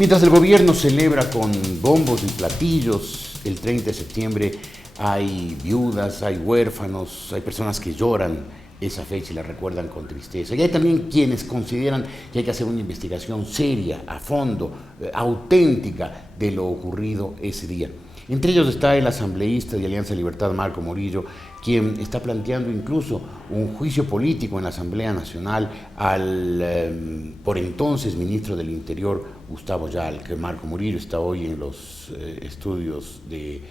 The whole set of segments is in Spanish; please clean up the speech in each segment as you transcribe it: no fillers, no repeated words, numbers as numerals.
Mientras el gobierno celebra con bombos y platillos el 30 de septiembre, hay viudas, hay huérfanos, hay personas que lloran esa fecha y la recuerdan con tristeza. Y hay también quienes consideran que hay que hacer una investigación seria, a fondo, auténtica de lo ocurrido ese día. Entre ellos está el asambleísta de Alianza Libertad, Marco Morillo, quien está planteando incluso un juicio político en la Asamblea Nacional al por entonces ministro del Interior, Gustavo Yalc. Marco Morillo está hoy en los estudios de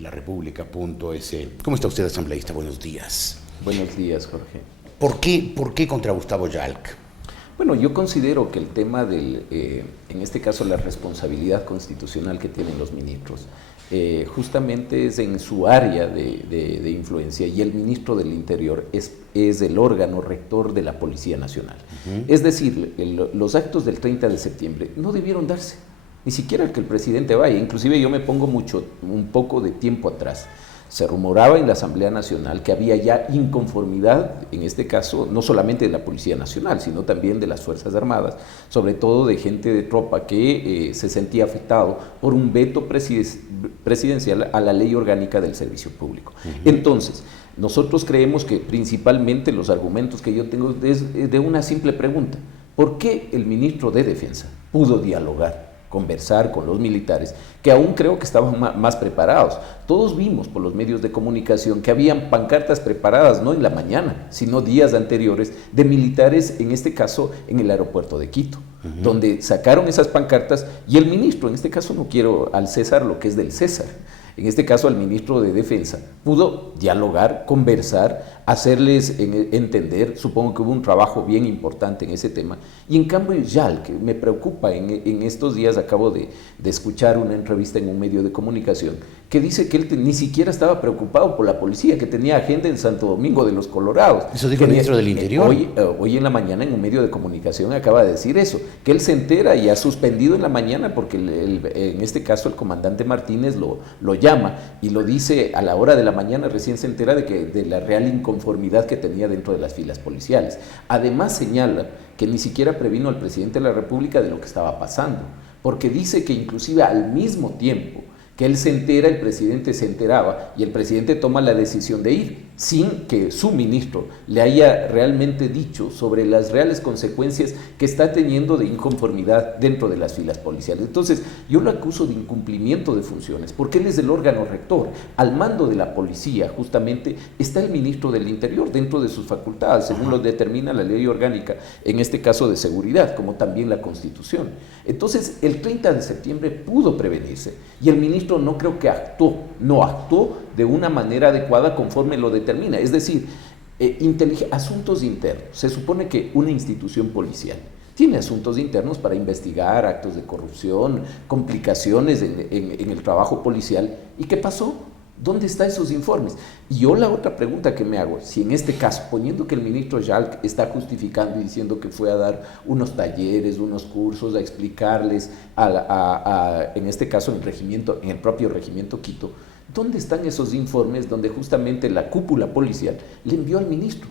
la República.es. ¿Cómo está usted, asambleísta? Buenos días. Buenos días, Jorge. ¿Por qué contra Gustavo Yalc? Bueno, yo considero que el tema en este caso, la responsabilidad constitucional que tienen los ministros, justamente es en su área de influencia, y el ministro del Interior es el órgano rector de la Policía Nacional. Es decir, los actos del 30 de septiembre no debieron darse, ni siquiera que el presidente vaya. Inclusive yo me pongo un poco de tiempo atrás. Se rumoraba en la Asamblea Nacional que había ya inconformidad, en este caso, no solamente de la Policía Nacional, sino también de las Fuerzas Armadas, sobre todo de gente de tropa que se sentía afectado por un veto presidencial a la Ley Orgánica del Servicio Público. Entonces, nosotros creemos que principalmente los argumentos que yo tengo es de una simple pregunta: ¿por qué el ministro de Defensa pudo dialogar, conversar con los militares, que aún creo que estaban más preparados? Todos vimos por los medios de comunicación que habían pancartas preparadas, no en la mañana, sino días anteriores, de militares, en este caso en el aeropuerto de Quito, donde sacaron esas pancartas, y el ministro, en este caso no quiero al César lo que es del César, en este caso al ministro de Defensa, pudo dialogar, conversar, hacerles entender. Supongo que hubo un trabajo bien importante en ese tema. Y en cambio Yalc, que me preocupa, en estos días acabo de escuchar una entrevista en un medio de comunicación que dice que él ni siquiera estaba preocupado por la policía, que tenía agenda en Santo Domingo de los Colorados. Eso dijo el ministro del Interior. Hoy en la mañana en un medio de comunicación acaba de decir eso, que él se entera y ha suspendido en la mañana porque en este caso el comandante Martínez lo llama y lo dice a la hora de la mañana. Recién se entera de la real inconformidad que tenía dentro de las filas policiales. Además señala que ni siquiera previno al presidente de la República de lo que estaba pasando, porque dice que inclusive al mismo tiempo que él se entera, el presidente se enteraba, y el presidente toma la decisión de ir sin que su ministro le haya realmente dicho sobre las reales consecuencias que está teniendo de inconformidad dentro de las filas policiales. Entonces, yo lo acuso de incumplimiento de funciones, porque él es el órgano rector. Al mando de la policía, justamente, está el ministro del Interior dentro de sus facultades, según lo determina la ley orgánica, en este caso de seguridad, como también la Constitución. Entonces, el 30 de septiembre pudo prevenirse, y el ministro no creo que no actuó de una manera adecuada conforme lo determina. Es decir, asuntos internos. Se supone que una institución policial tiene asuntos internos para investigar actos de corrupción, complicaciones en el trabajo policial. ¿Y qué pasó? ¿Dónde están esos informes? Y yo la otra pregunta que me hago, si en este caso, poniendo que el ministro Yalc está justificando y diciendo que fue a dar unos talleres, unos cursos, a explicarles, en este caso en el propio regimiento Quito, ¿dónde están esos informes donde justamente la cúpula policial le envió al ministro?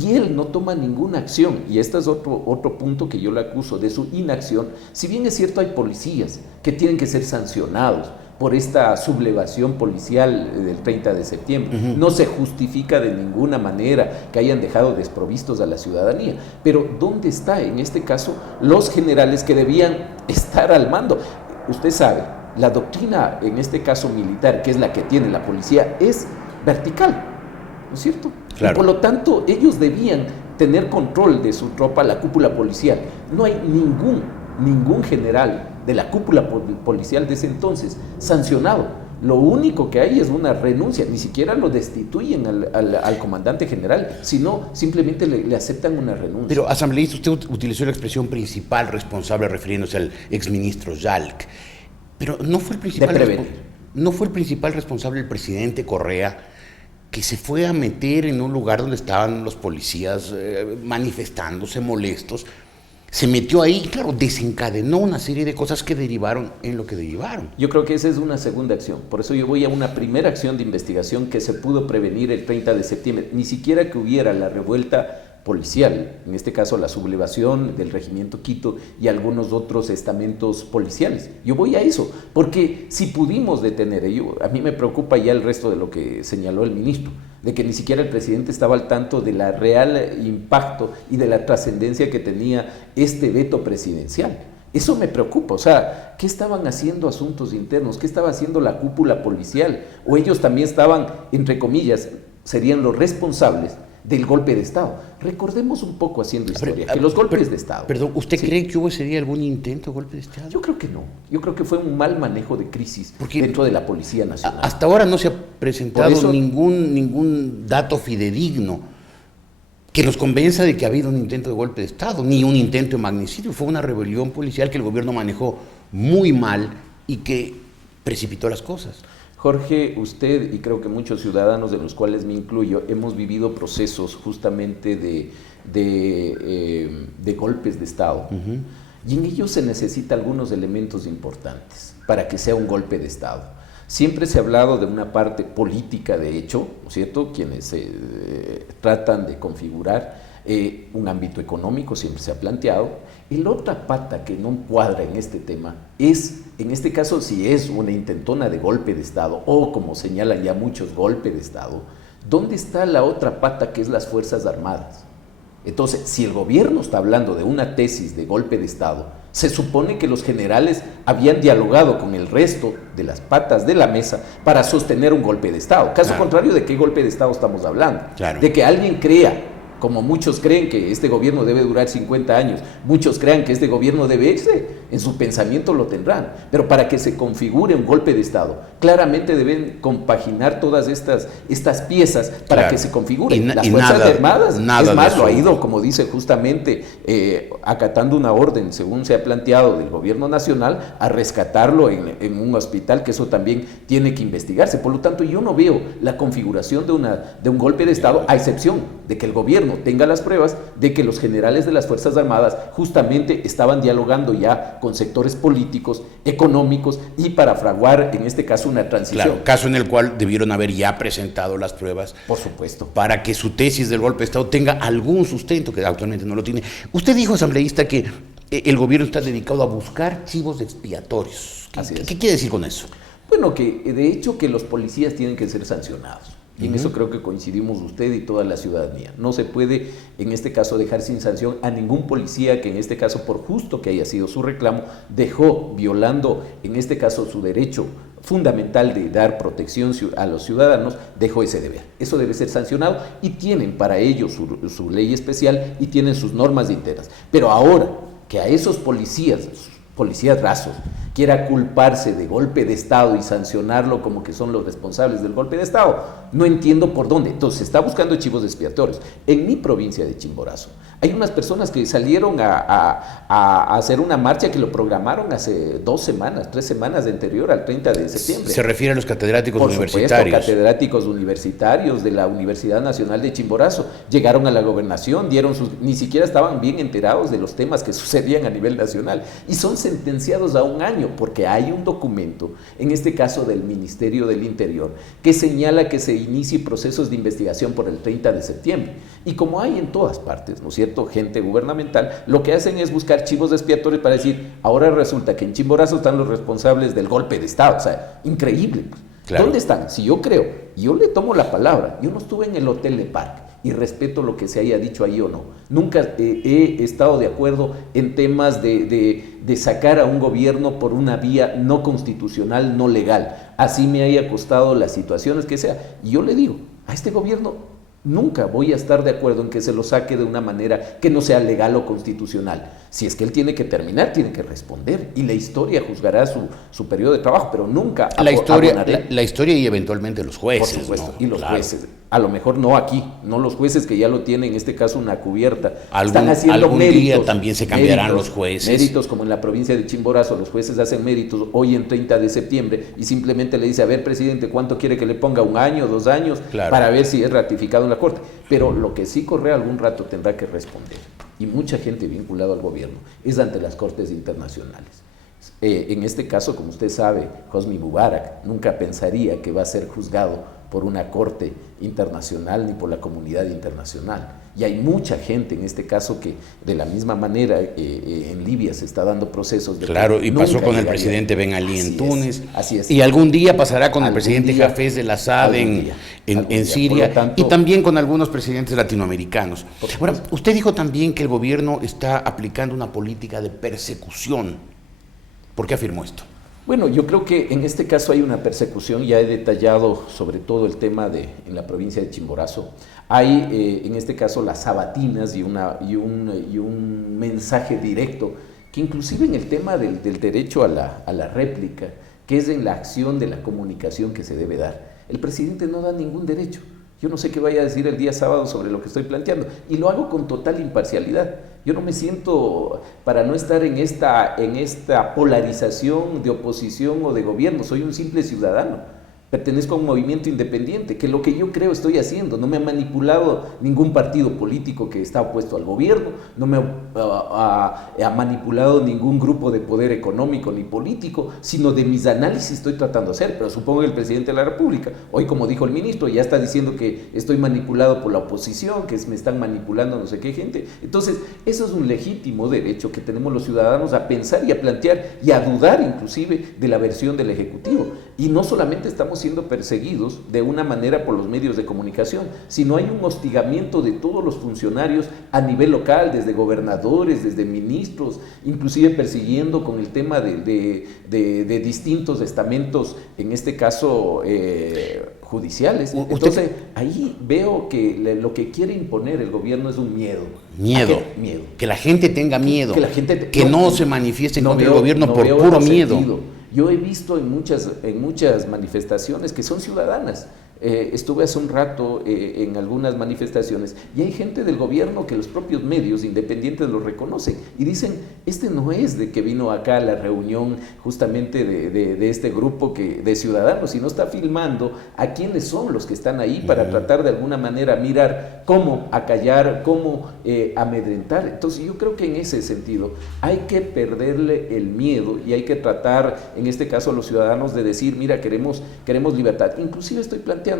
Y él no toma ninguna acción, y este es otro punto que yo le acuso de su inacción. Si bien es cierto, hay policías que tienen que ser sancionados por esta sublevación policial del 30 de septiembre. No se justifica de ninguna manera que hayan dejado desprovistos a la ciudadanía, pero ¿dónde está en este caso los generales que debían estar al mando? Usted sabe, la doctrina en este caso militar, que es la que tiene la policía, es vertical, ¿no es cierto? Claro. Y por lo tanto, ellos debían tener control de su tropa, la cúpula policial. No hay ningún general de la cúpula policial de ese entonces sancionado. Lo único que hay es una renuncia, ni siquiera lo destituyen al comandante general, sino simplemente le aceptan una renuncia. Pero, asambleísta, usted utilizó la expresión principal responsable refiriéndose al exministro Yalc, pero ¿no fue el principal responsable el presidente Correa, que se fue a meter en un lugar donde estaban los policías manifestándose molestos? Se metió ahí y, claro, desencadenó una serie de cosas que derivaron en lo que derivaron. Yo creo que esa es una segunda acción. Por eso yo voy a una primera acción de investigación que se pudo prevenir el 30 de septiembre. Ni siquiera que hubiera la revuelta policial, en este caso la sublevación del Regimiento Quito y algunos otros estamentos policiales. Yo voy a eso, porque si pudimos detener ello, a mí me preocupa ya el resto de lo que señaló el ministro, de que ni siquiera el presidente estaba al tanto de la real impacto y de la trascendencia que tenía este veto presidencial. Eso me preocupa, o sea, ¿qué estaban haciendo asuntos internos? ¿Qué estaba haciendo la cúpula policial? ¿O ellos también estaban, entre comillas, serían los responsables del golpe de Estado? Recordemos un poco haciendo historia, que los golpes de Estado... Perdón, ¿usted cree que hubo ese día algún intento de golpe de Estado? Yo creo que no, yo creo que fue un mal manejo de crisis dentro de la Policía Nacional. Hasta ahora no se ha presentado ningún dato fidedigno que nos convenza de que ha habido un intento de golpe de Estado, ni un intento de magnicidio. Fue una rebelión policial que el gobierno manejó muy mal y que precipitó las cosas. Jorge, usted y creo que muchos ciudadanos, de los cuales me incluyo, hemos vivido procesos justamente de golpes de Estado. Y en ellos se necesitan algunos elementos importantes para que sea un golpe de Estado. Siempre se ha hablado de una parte política, de hecho, ¿no es cierto?, quienes tratan de configurar un ámbito económico, siempre se ha planteado. Y la otra pata que no cuadra en este tema es, en este caso, si es una intentona de golpe de Estado, o como señalan ya muchos, golpe de Estado, ¿dónde está la otra pata que es las Fuerzas Armadas? Entonces, si el gobierno está hablando de una tesis de golpe de Estado, se supone que los generales habían dialogado con el resto de las patas de la mesa para sostener un golpe de Estado. Caso contrario, ¿de qué golpe de Estado estamos hablando? De que alguien crea, como muchos creen que este gobierno debe durar 50 años, muchos crean que este gobierno debe irse, en su pensamiento lo tendrán, pero para que se configure un golpe de Estado, claramente deben compaginar todas estas piezas para que se configuren. Las Fuerzas Armadas, es más, lo ha ido, como dice justamente, acatando una orden, según se ha planteado, del gobierno nacional, a rescatarlo en un hospital, que eso también tiene que investigarse. Por lo tanto, yo no veo la configuración de un golpe de Estado, a excepción de que el gobierno tenga las pruebas de que los generales de las Fuerzas Armadas justamente estaban dialogando ya con sectores políticos, económicos, y para fraguar, en este caso, una transición. Claro, caso en el cual debieron haber ya presentado las pruebas. Por supuesto. Para que su tesis del golpe de Estado tenga algún sustento, que actualmente no lo tiene. Usted dijo, asambleísta, que el gobierno está dedicado a buscar chivos expiatorios. ¿Qué quiere decir con eso? Bueno, que de hecho que los policías tienen que ser sancionados. Y en eso creo que coincidimos usted y toda la ciudadanía. No se puede, en este caso, dejar sin sanción a ningún policía que, en este caso, por justo que haya sido su reclamo, dejó, violando, en este caso, su derecho fundamental de dar protección a los ciudadanos, dejó ese deber. Eso debe ser sancionado y tienen para ello su ley especial y tienen sus normas internas. Pero ahora que a esos policías rasos, quiera culparse de golpe de Estado y sancionarlo como que son los responsables del golpe de Estado, no entiendo por dónde. Entonces, se está buscando chivos expiatorios. En mi provincia de Chimborazo, hay unas personas que salieron a hacer una marcha que lo programaron hace 2 semanas, 3 semanas anterior al 30 de septiembre. Se refiere a los catedráticos universitarios. Por supuesto, catedráticos universitarios de la Universidad Nacional de Chimborazo. Llegaron a la gobernación, ni siquiera estaban bien enterados de los temas que sucedían a nivel nacional. Y son sentenciados a 1 año, porque hay un documento, en este caso del Ministerio del Interior, que señala que se inicie procesos de investigación por el 30 de septiembre. Y como hay en todas partes, ¿no es cierto?, gente gubernamental, lo que hacen es buscar chivos expiatorios para decir, ahora resulta que en Chimborazo están los responsables del golpe de Estado. O sea, increíble. Claro. ¿Dónde están? Si yo creo, yo le tomo la palabra, yo no estuve en el Hotel de Parque y respeto lo que se haya dicho ahí o no. Nunca he estado de acuerdo en temas de sacar a un gobierno por una vía no constitucional, no legal. Así me haya costado las situaciones que sea. Y yo le digo, a este gobierno nunca voy a estar de acuerdo en que se lo saque de una manera que no sea legal o constitucional. Si es que él tiene que terminar, tiene que responder. Y la historia juzgará su periodo de trabajo, pero nunca la historia y eventualmente los jueces. Por supuesto, ¿no? Y los jueces. A lo mejor no aquí, no los jueces que ya lo tienen, en este caso una cubierta. Están haciendo algún méritos. Día también se cambiarán los jueces. Méritos, como en la provincia de Chimborazo, los jueces hacen méritos hoy en 30 de septiembre y simplemente le dice, a ver, presidente, ¿cuánto quiere que le ponga? 1 año, 2 años, para ver si es ratificado en la Corte. Pero lo que sí Correa algún rato tendrá que responder, y mucha gente vinculada al gobierno, es ante las Cortes internacionales. En este caso, como usted sabe, Hosni Mubarak nunca pensaría que va a ser juzgado por una corte internacional ni por la comunidad internacional. Y hay mucha gente, en este caso, que de la misma manera en Libia se está dando procesos de... Claro, y pasó con el presidente Ben Ali en Túnez. Así es. Y algún día pasará con el presidente Hafez el-Assad en Siria, tanto, y también con algunos presidentes latinoamericanos. Ahora, usted dijo también que el gobierno está aplicando una política de persecución. ¿Por qué afirmó esto? Bueno, yo creo que en este caso hay una persecución, ya he detallado sobre todo el tema en la provincia de Chimborazo. Hay en este caso las sabatinas y un mensaje directo, que inclusive en el tema del derecho a la réplica, que es en la acción de la comunicación que se debe dar, el presidente no da ningún derecho. Yo no sé qué vaya a decir el día sábado sobre lo que estoy planteando, y lo hago con total imparcialidad. Yo no me siento, para no estar en esta polarización de oposición o de gobierno, soy un simple ciudadano. Pertenezco a un movimiento independiente, que lo que yo creo estoy haciendo. No me ha manipulado ningún partido político que está opuesto al gobierno, no me ha manipulado ningún grupo de poder económico ni político, sino de mis análisis estoy tratando de hacer. Pero supongo que el presidente de la República, hoy como dijo el ministro, ya está diciendo que estoy manipulado por la oposición, que me están manipulando no sé qué gente. Entonces, eso es un legítimo derecho que tenemos los ciudadanos a pensar y a plantear y a dudar inclusive de la versión del Ejecutivo. Y no solamente estamos siendo perseguidos de una manera por los medios de comunicación, sino hay un hostigamiento de todos los funcionarios a nivel local, desde gobernadores, desde ministros, inclusive persiguiendo con el tema de distintos estamentos, en este caso judiciales. Entonces, ahí veo que lo que quiere imponer el gobierno es un miedo. Miedo. Que la gente tenga miedo. Que la gente que no se manifieste contra el gobierno por puro miedo. Yo he visto en muchas manifestaciones que son ciudadanas. Estuve hace un rato en algunas manifestaciones y hay gente del gobierno que los propios medios independientes lo reconocen y dicen, este no es de que vino acá a la reunión justamente de este grupo de ciudadanos, sino está filmando a quiénes son los que están ahí para tratar de alguna manera mirar cómo acallar, cómo amedrentar. Entonces yo creo que en ese sentido hay que perderle el miedo y hay que tratar, en este caso a los ciudadanos, de decir, mira, queremos libertad. Inclusive estoy planteando,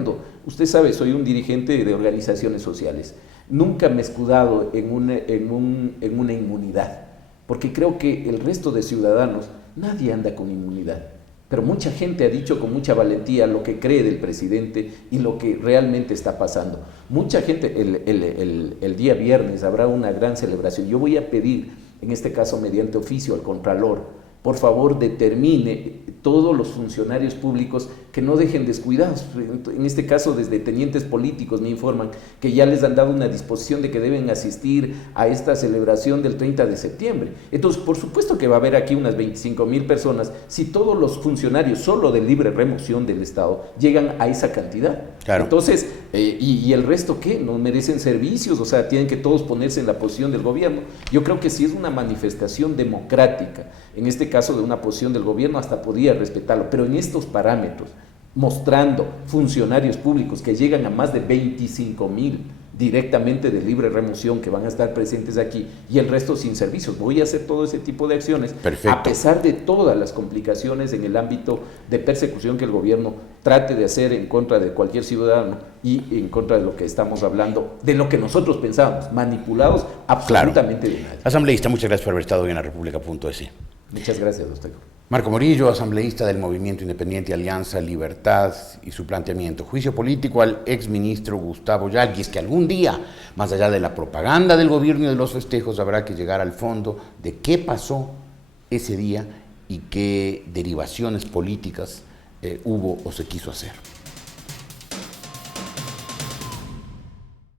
usted sabe, soy un dirigente de organizaciones sociales. Nunca me he escudado en una inmunidad, porque creo que el resto de ciudadanos, nadie anda con inmunidad. Pero mucha gente ha dicho con mucha valentía lo que cree del presidente y lo que realmente está pasando. Mucha gente, el día viernes habrá una gran celebración. Yo voy a pedir, en este caso mediante oficio al Contralor, por favor determine todos los funcionarios públicos que no dejen descuidados. En este caso, desde tenientes políticos me informan que ya les han dado una disposición de que deben asistir a esta celebración del 30 de septiembre. Entonces, por supuesto que va a haber aquí unas 25,000 personas si todos los funcionarios solo de libre remoción del Estado llegan a esa cantidad. Claro. Entonces, ¿y el resto qué? ¿No merecen servicios? O sea, tienen que todos ponerse en la posición del gobierno. Yo creo que si es una manifestación democrática, en este caso de una posición del gobierno, hasta podría respetarlo, pero en estos parámetros, mostrando funcionarios públicos que llegan a más de 25,000 directamente de libre remoción que van a estar presentes aquí y el resto sin servicios. Voy a hacer todo ese tipo de acciones. Perfecto. A pesar de todas las complicaciones en el ámbito de persecución que el gobierno trate de hacer en contra de cualquier ciudadano y en contra de lo que estamos hablando, de lo que nosotros pensábamos, manipulados absolutamente de nadie. Asambleísta, muchas gracias por haber estado hoy en la República.es. Muchas gracias a usted. Marco Morillo, asambleísta del Movimiento Independiente Alianza Libertad, y su planteamiento: juicio político al exministro Gustavo Yáñez, que algún día, más allá de la propaganda del gobierno y de los festejos, habrá que llegar al fondo de qué pasó ese día y qué derivaciones políticas hubo o se quiso hacer.